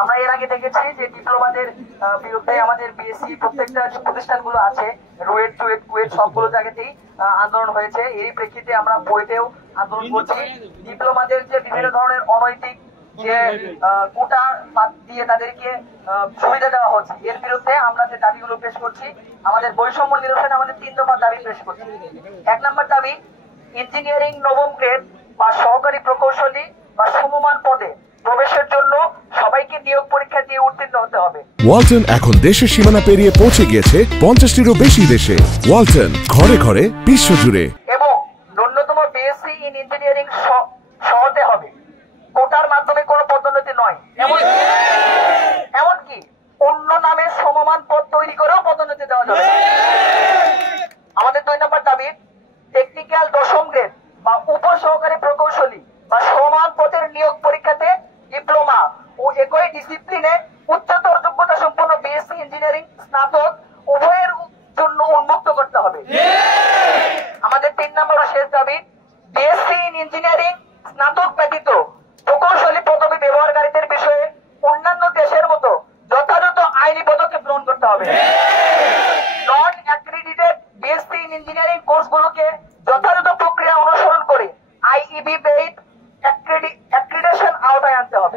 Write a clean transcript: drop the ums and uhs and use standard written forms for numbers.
আমরা এর আগে দেখেছি যে ডিপ্লোমাদের বিরুদ্ধে আমাদের বিএসসি প্রত্যেকটা যে প্রতিষ্ঠানগুলো আছে, রুয়েট চুয়েট কুয়েট সবগুলো জায়গাতেই আন্দোলন হয়েছে। এই প্রেক্ষিতে আমরা বইতেও আন্দোলন করছি। ডিপ্লোমাদের যে বিভিন্ন ধরনের অনৈতিক যে কোটা বাদ দিয়ে তাদেরকে সুবিধা দেওয়া হচ্ছে, এর বিরুদ্ধে আমরা যে দাবিগুলো পেশ করছি, আমাদের বৈষম্য নিরসনে আমাদের 3 দফা দাবি পেশ করছি। 1 নম্বর দাবি, ইঞ্জিনিয়ারিং নবম গ্রেড বা সহকারী প্রকৌশলী বা সমমান পদে প্রবেশের জন্য সবাইকে নিয়োগ পরীক্ষা দিয়ে উত্তীর্ণ হতে হবে। ওয়ালটন এখন দেশের সীমানা পেরিয়ে পৌঁছে গিয়েছে 50টিরও বেশি দেশে। ওয়ালটন, ঘরে ঘরে, বিশ্বজুড়ে। এবং ন্যূনতম বিএসসি ইন ইঞ্জিনিয়ারিং হতে হবে, কোটার মাধ্যমে কোনো পদোন্নতি নয়। এমনকি অন্য নামে সমমান পদ তৈরি করেও পদোন্নতি দেওয়া যাবে। আমাদের 2 নম্বর দাবি, টেকনিক্যাল 10ম গ্রেড বা উপসহকারী প্রকৌশলী বা সমান পদের নিয়োগ পরীক্ষাতে ডিপ্লোমা ও একই ডিসিপ্লিনে উচ্চতর যোগ্যতা সম্পন্ন বিএসসি ইঞ্জিনিয়ারিং স্নাতক উভয়ের জন্য উন্মুক্ত করতে হবে। আমাদের 3 নম্বর ও শেষ দাবি, বিএসসি ইন ইঞ্জিনিয়ারিং স্নাতক ব্যতীত প্রকৌশলী পদবি ব্যবহারকারীদের বিষয়ে অন্যান্য দেশের মতো যথাযথ আইনি পদক্ষেপ গ্রহণ করতে হবে। নন অ্যাক্রিডিটেড বিএসসি ইন ইঞ্জিনিয়ারিং কোর্সগুলোকে যথাযথ প্রক্রিয়া অনুসরণ করে আইইবি বেইড অ্যাক্রিডিটেশন আওতায় আনতে হবে।